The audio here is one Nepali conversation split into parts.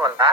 होला।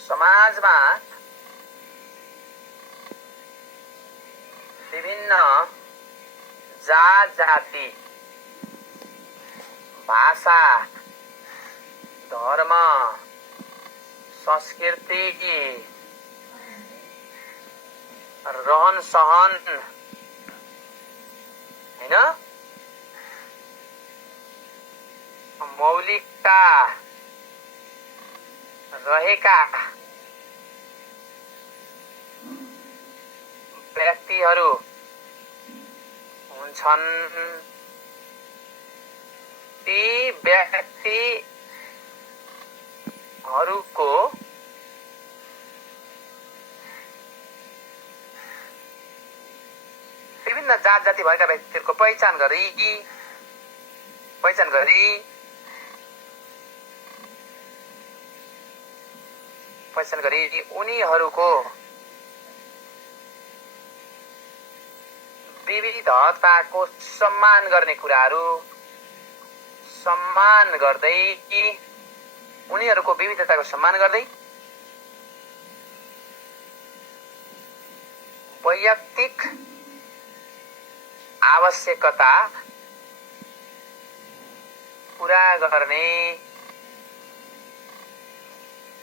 समाजमा विभिन्न जात जाति, भाषा, धर्म, संस्कृति, रहन सहन हैन, मौलिकता रहेका व्यक्तिहरू हुन्छन्। ती व्यक्तिहरूको विभिन्न जात जाति भएका व्यक्तिहरूको पहिचान गरी उनीहरूको विविधताको सम्मान गर्ने कुराहरू सम्मान गर्दै, उनीहरूको विविधताको सम्मान गर्दै वैयक्तिक आवश्यकता पूरा गर्ने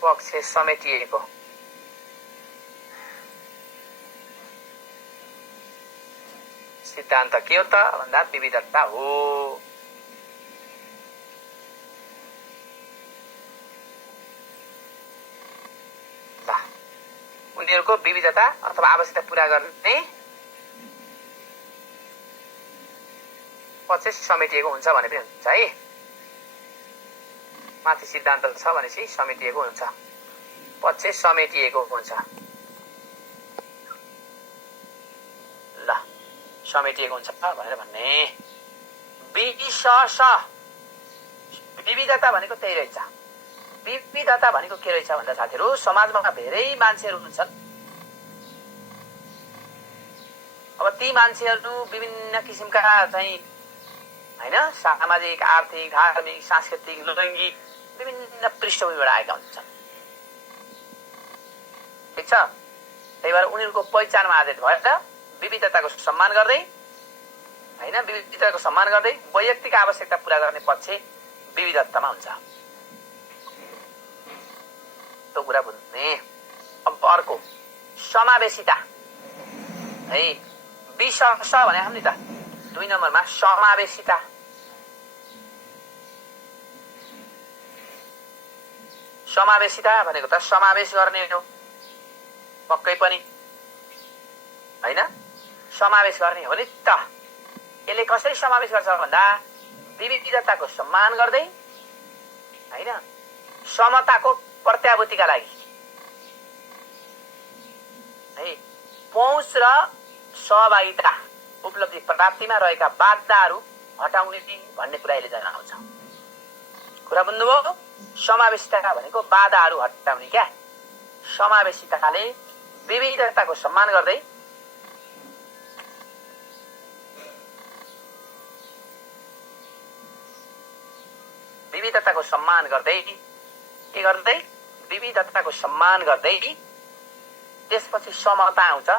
पक्ष समेटिएको। सिद्धान्त के हो त भन्दा विविधता हो। उनीहरूको विविधता अथवा आवश्यकता पूरा गर्ने पक्ष समेटिएको हुन्छ भने पनि हुन्छ है। माथि सिद्धान्त छ भनेपछि समेटिएको हुन्छ, पक्ष समेटिएको हुन्छ। ल समेटिएको हुन्छ भनेर भन्ने। विविधता भनेको त्यही रहेछ। विविधता भनेको के रहेछ भन्दा साथीहरू, समाजमा धेरै मान्छेहरू हुन्छन्। अब ती मान्छेहरू विभिन्न किसिमका चाहिँ हैन, सामाजिक, आर्थिक, धार्मिक, सांस्कृतिक, लैङ्गिक विभिन्न पृष्ठभूमिबाट आएका हुन्छन्। ठिक छ। त्यही भएर उनीहरूको पहिचानमा आधारित भएर विविधताको सम्मान गर्दै हैन, विविधताको सम्मान गर्दै वैयक्तिक आवश्यकता पूरा गर्ने पक्ष विविधतामा हुन्छ। त्यो कुरा बुझ्ने। अब अर्को समावेशिता है। विशेष भने हामी त 2 नम्बरमा समावेशिता। समावेशिता भनेको त समावेश गर्ने हो पक्कै पनि हैन, समावेश गर्ने हो नि त। यसले कसरी समावेश गर्छ भन्दा विविधताको सम्मान गर्दै हैन, समताको प्रत्याभूतिका लागि है, पहुँच र सहभागिता उपलब्धि प्राप्तिमा रहेका बाधाहरू हटाउने भन्ने कुरा यसले जनाउँछ। कुरा बुझ्नुभयो? समावेशिता भनेको बाधाहरू हटाउने क्या। समावेशिताले विविधताको सम्मान गर्दै के गर्दै विविधताको सम्मान गर्दै त्यसपछि समता आउँछ।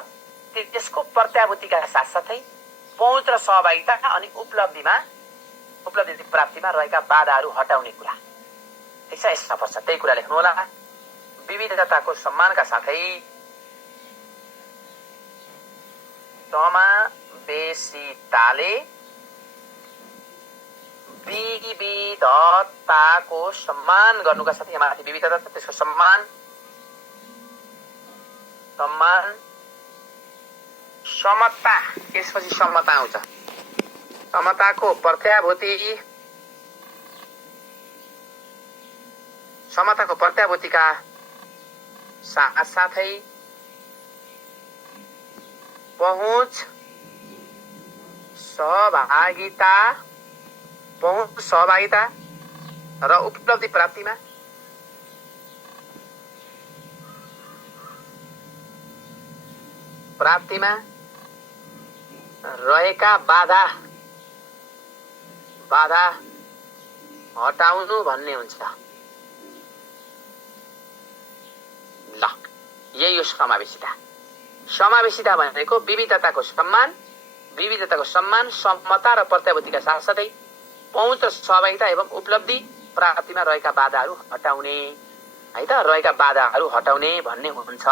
त्यसको प्रत्याभूतिका साथसाथै पहुँच र सहभागिता अनि उपलब्धि प्राप्तिमा रहेका बाधाहरू हटाउने कुरा। ठिक छ, यसमा पर्छ। त्यही कुरा लेख्नु होला। विविधताको सम्मानका साथै समावेशिताले विविधताको सम्मान गर्नुका साथै माथि विविधता त्यसको सम्मान समता, त्यसपछि समता आउँछ। समताको प्रत्याभूतिका साथसाथै पहुँच सहभागिता र उपलब्धि प्राप्तिमा रहेका बाधा हटाउनु भन्ने हुन्छ। ल यही हो समावेशिता। समावेशिता भनेको विविधताको सम्मान, समता र प्रत्याभूतिका साथसाथै पहुँच र सहभागिता एवं उपलब्धि प्राप्तिमा रहेका बाधाहरू हटाउने है त, रहेका बाधाहरू हटाउने भन्ने हुन्छ।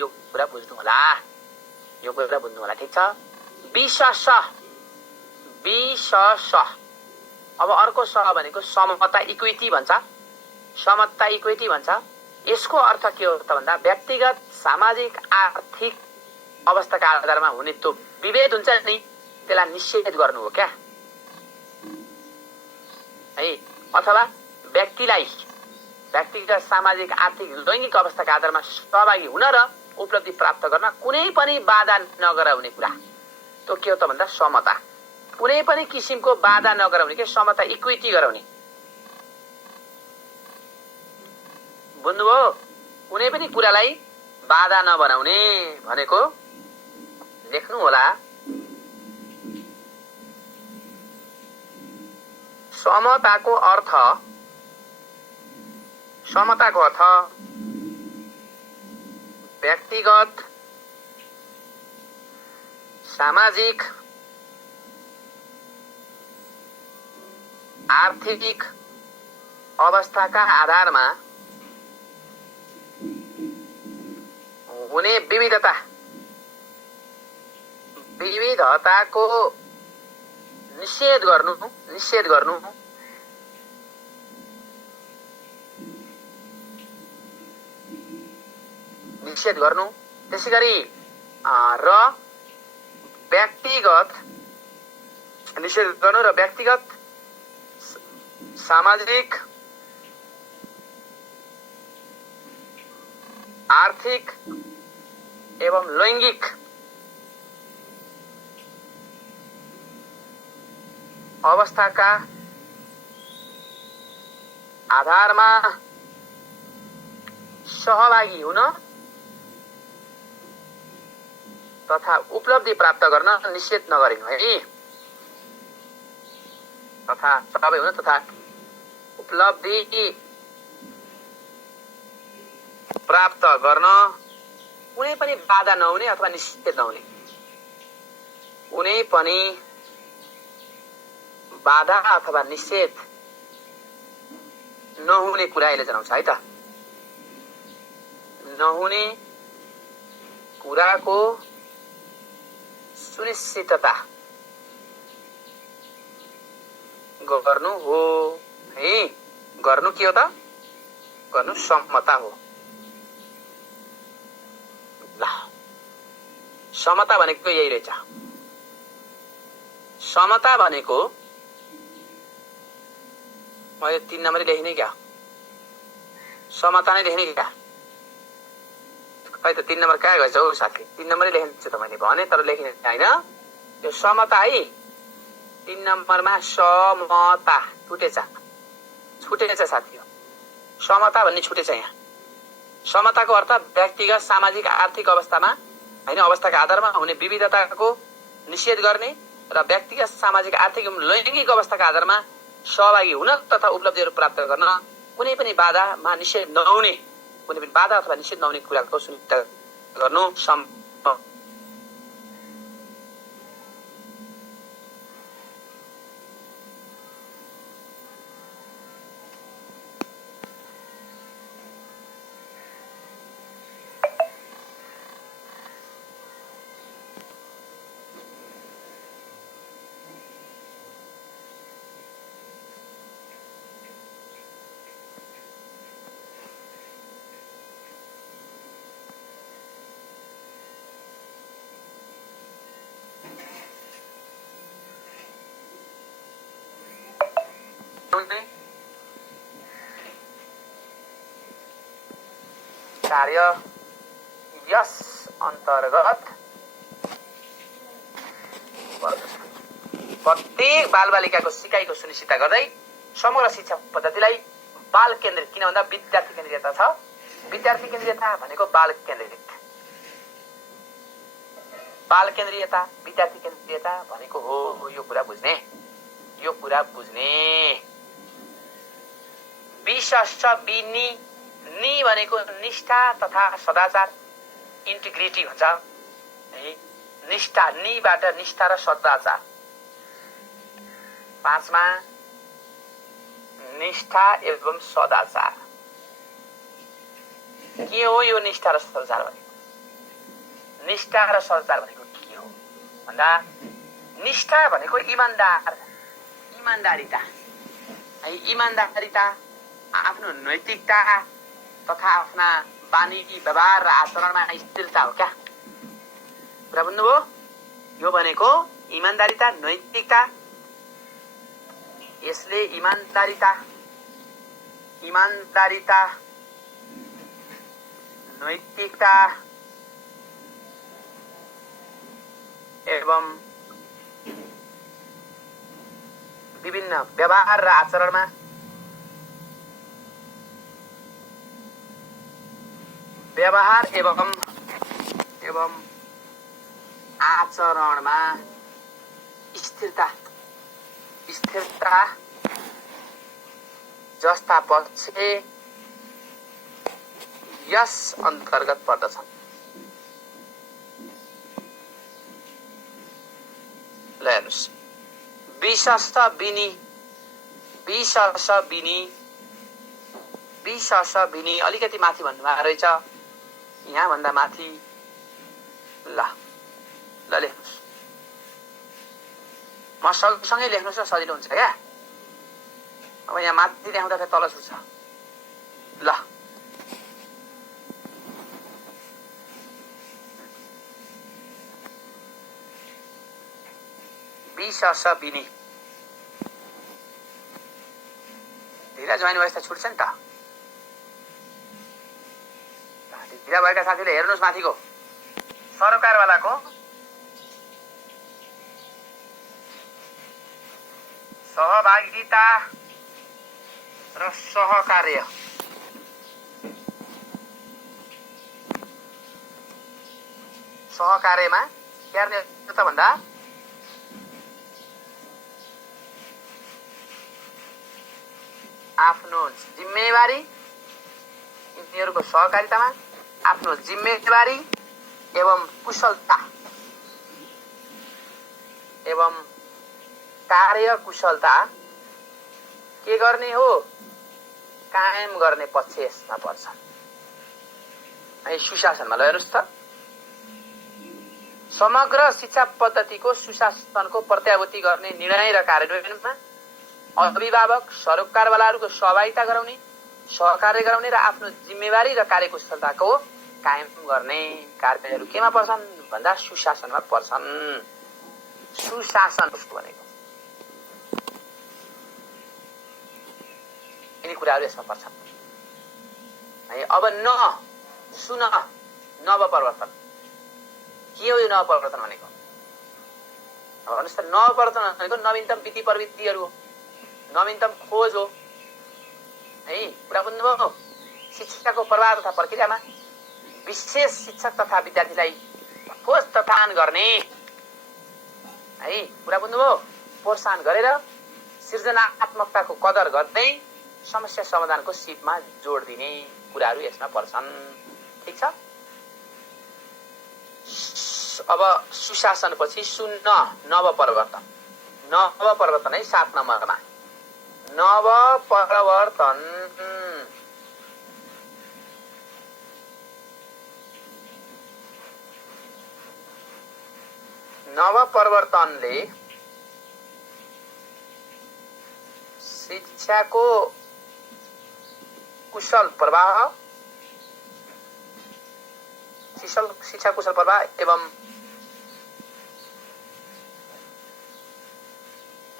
यो कुरा बुझ्नु होला, ठिक छ। विशेष अब अर्को स भनेको समता इक्विटी भन्छ। यसको अर्थ के हो त भन्दा व्यक्तिगत सामाजिक आर्थिक अवस्थाका आधारमा हुने त्यो विभेद हुन्छ नि, त्यसलाई निषेध गर्नु हो क्या है। अथवा व्यक्तिगत सामाजिक आर्थिक लैङ्गिक अवस्थाका आधारमा सहभागी हुन र उपलब्धि प्राप्त गर्न कुनै पनि बाधा नगराउने कुरा, त्यो के हो त भन्दा समता। कुनै पनि किसिमको बाधा नगराउने के, समता इक्विटी गराउने। बुझ्नुभयो? कुनै पनि कुरालाई बाधा नबनाउने भनेको लेख्नु होला। समताको अर्थ व्यक्तिगत सामाजिक आर्थिक अवस्थाका आधारमा हुने विविधताको निषेध गर्नु। त्यसैगरी र व्यक्तिगत सामाजिक आर्थिक एवं लैङ्गिक अवस्थाका आधारमा सहभागी हुन तथा उपलब्धि प्राप्त गर्न निषेध नगरिनु है। तथा उपलब्धि प्राप्त गर्न कुनै पनि बाधा नहुने अथवा निषेध नहुने, कुनै पनि बाधा अथवा निषेध नहुने कुरा यसले जनाउँछ है त। नहुने कुराको सुनिश्चितता गर्नु हो है। गर्नु के हो त? गर्नु समता हो। ल समता भनेको यही रहेछ। समता भनेको मैले 3 नम्बरै लेख्ने क्या, समता नै लेख्ने क्या। खै त 3 नम्बर कहाँ गएछ हौ साथी? 3 नम्बरै लेख्छु त मैले भने, तर लेखिने हैन। यो समता है 3 नम्बरमा समता छुटेछ साथी। समता भन्ने छुटेछ यहाँ। समताको अर्थ व्यक्तिगत सामाजिक आर्थिक अवस्थामा हैन अवस्थाका आधारमा हुने विविधताको निषेध गर्ने र व्यक्तिगत सामाजिक आर्थिक एवं लैङ्गिक अवस्थाका आधारमा सहभागी हुन तथा उपलब्धिहरू प्राप्त गर्न कुनै पनि बाधामा निषेध नहुने, कुनै पनि बाधा अथवा निषेध नहुने कुराको सुनिश्चित गर्नु कार्य यस अन्तर्गत प्रत्येक बालबालिकाको सिकाइको सुनिश्चित गर्दै समग्र शिक्षा पद्धतिलाई बाल केन्द्रित, किन भन्दा विद्यार्थी केन्द्रितता छ। विद्यार्थी केन्द्रितता भनेको बाल केन्द्रित, विद्यार्थी केन्द्रितता भनेको हो यो कुरा बुझ्ने। यो कुरा बुझ्ने। विश्वास बिनी नि भनेको निष्ठा तथा सदाचार, इन्टिग्रिटी हुन्छ है। निष्ठा, निबाट निष्ठा र सदाचार। 5 मा निष्ठा एवं सदाचार। के हो यो निष्ठा र सदाचार भनेको? निष्ठा र सदाचार भनेको के हो भन्दा, निष्ठा भनेको इमानदार, इमानदारिता है। इमानदारिता आफ्नो नैतिकता तथा आफ्ना बानी व्यवहार र आचरणमा स्थिरता हो क्या? कुरा बुझ्नुभयो? यो भनेको इमानदारिता, नैतिकता। यसले इमानदारिता, इमानदारिता, नैतिकता एवं विभिन्न व्यवहार र आचरणमा आचरणमा स्थिरता जस्ता पक्ष यस अन्तर्गत पर्दछन्। ल हेर्नुहोस्, विश्वास बिनी अलिकति माथि भन्नुभएको रहेछ, यहाँ भन्दा माथि। ल लेख्नुहोस्, म सँगसँगै लेख्नुहोस् न, सजिलो हुन्छ क्या। अब यहाँ माथि ल्याउँदा फेरि तल छुट्छ। ल विश्वास बिनी ढिला जोइन भएछ त छुट्छ नि त। ढिला भएका साथीले हेर्नुहोस् माथिको सरकारवालाको सहभागिता र सहकार्य। सहकार्यमा के गर्ने त भन्दा, आफ्नो जिम्मेवारी, यिनीहरूको सहकारितामा आफ्नो जिम्मेवारी एवं कुशलता एवं कार्य कुशलता के गर्ने हो, कायम गर्ने पक्ष यसमा पर्छ। सुशासनमा ल हेर्नुहोस् त, समग्र शिक्षा पद्धतिको सुशासनको प्रत्याभूति गर्ने निर्णय र कार्यान्वयनमा अभिभावक सरकारवालाहरूको सहभागिता गराउने, सहकार्य गराउने र आफ्नो जिम्मेवारी र कार्यकुशलताको कायम गर्ने कार्यहरू केमा पर्छन् भन्दा सुशासनमा पर्छन्। सुशासन भनेको यिनी कुराहरू यसमा पर्छन् है। अब सुन नवपरिवर्तन के हो? यो नवपरिवर्तन भनेको अब भन्नुहोस् त, नवपरिवर्तन भनेको नवीनतम विधि प्रवृत्तिहरू हो, नवीनतम खोज हो है। कुरा बुझ्नुभयो? शिक्षाको प्रवाह तथा प्रक्रियामा विशेष शिक्षक तथा विद्यार्थीलाई खोज तथान गर्ने है। कुरा बुझ्नुभयो? प्रोत्साहन गरेर सृजनात्मकताको कदर गर्दै समस्या समाधानको सिपमा जोड दिने कुराहरू यसमा पर्छन्। ठिक छ। अब सुशासन पछि नवपरिवर्तन। नवपरिवर्तन है 7 नम्बरमा। नवपरिवर्तन नवपरिवर्तनले शिक्षाको कुशल प्रवाह, शिक्षा कुशल प्रवाह एवं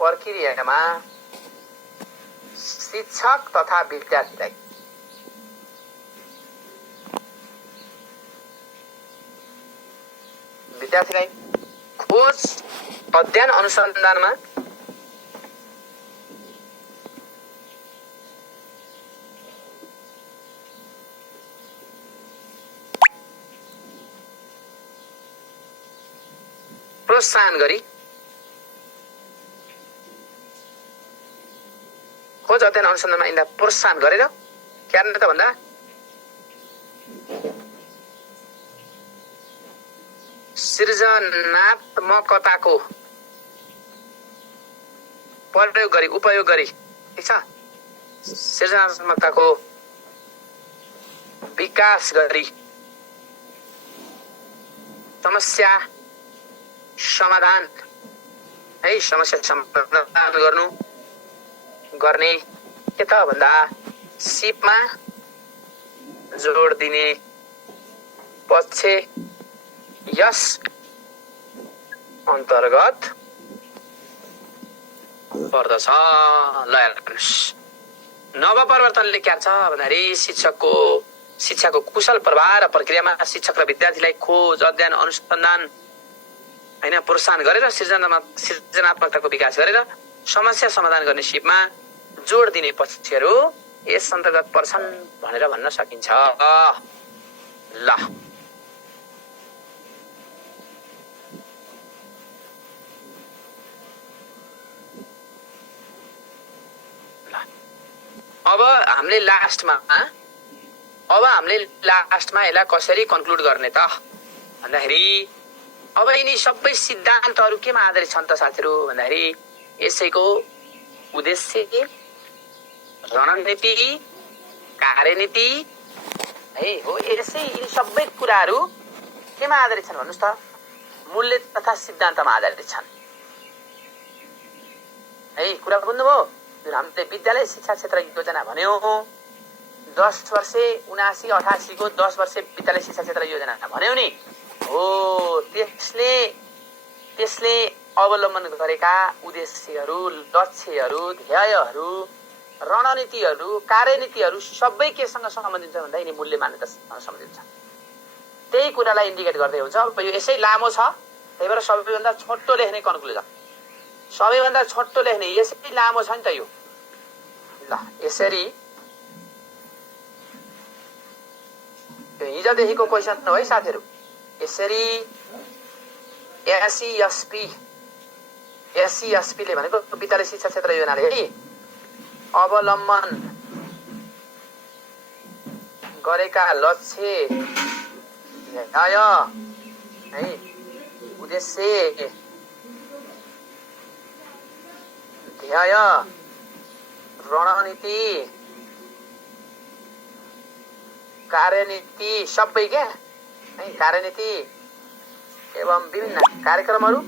प्रक्रियामा शिक्षक तथा विद्यार्थीलाई खोज अध्ययन अनुसन्धानमा प्रोत्साहन गरी खोज अध्ययन अनुसन्धानमा यिनलाई प्रोत्साहन गरेर के गर्ने त भन्दा सृजनात्मकताको प्रयोग गरी उपयोग गरी ठीक छ सृजनात्मकताको विकास गरी समस्या समाधान गर्ने के त भन्दा सिपमा जोड दिने पक्ष यस अन्तर्गत पर्दछ। ल हेर्नुहोस् नवपरिवर्तनले के छ भन्दाखेरि शिक्षाको कुशल प्रवाह र प्रक्रियामा शिक्षक र विद्यार्थीलाई खोज अध्ययन अनुसन्धान हैन प्रोत्साहन गरेर सृजनात्मकताको विकास गरेर समस्या समाधान गर्ने सिपमा जोड दिने पक्षहरू यस अन्तर्गत पर्छन् भनेर भन्न सकिन्छ। ल अब हामीले लास्टमा यसलाई कसरी कन्क्लुड गर्ने त भन्दाखेरि अब यिनी सबै सिद्धान्तहरू केमा आधारित छन् त साथीहरू भन्दाखेरि यसैको उद्देश्य रणनीति कार्यनीति है हो यसै यिनी सबै कुराहरू केमा आधारित छन् भन्नुस् त मूल्य तथा सिद्धान्तमा आधारित छन् है कुरा बुझ्नुभयो। जुन हामीले विद्यालय शिक्षा क्षेत्र योजना भन्यो 10 वर्षे 79-88 को 10 वर्षे विद्यालय शिक्षा क्षेत्र योजना भन्यो नि हो त्यसले अवलम्बन गरेका उद्देश्यहरू लक्ष्यहरू ध्येयहरू रणनीतिहरू कार्यनीतिहरू सबै केसँग सम्बन्धित छ भन्दा यिनी मूल्य मान्यतासँग सम्बन्धित छ। त्यही कुरालाई इन्डिकेट गर्दै हुन्छ। अब यो यसै लामो छ त्यही भएर सबैभन्दा छोटो लेख्ने कन्क्लुजन सबैभन्दा छोटो लेख्ने यसै लामो छ नि त यो। ल यसरी हिजोदेखिको क्वेसन हो है साथीहरू। यसरी एससी ले भनेको विद्यालय शिक्षा क्षेत्र योजनाले है अवलम्बन गरेका लक्ष्य है उद्देश्य ध्येय रणनीति कार्यनीति सबै क्या है कार्यनीति एवं विभिन्न कार्यक्रमहरू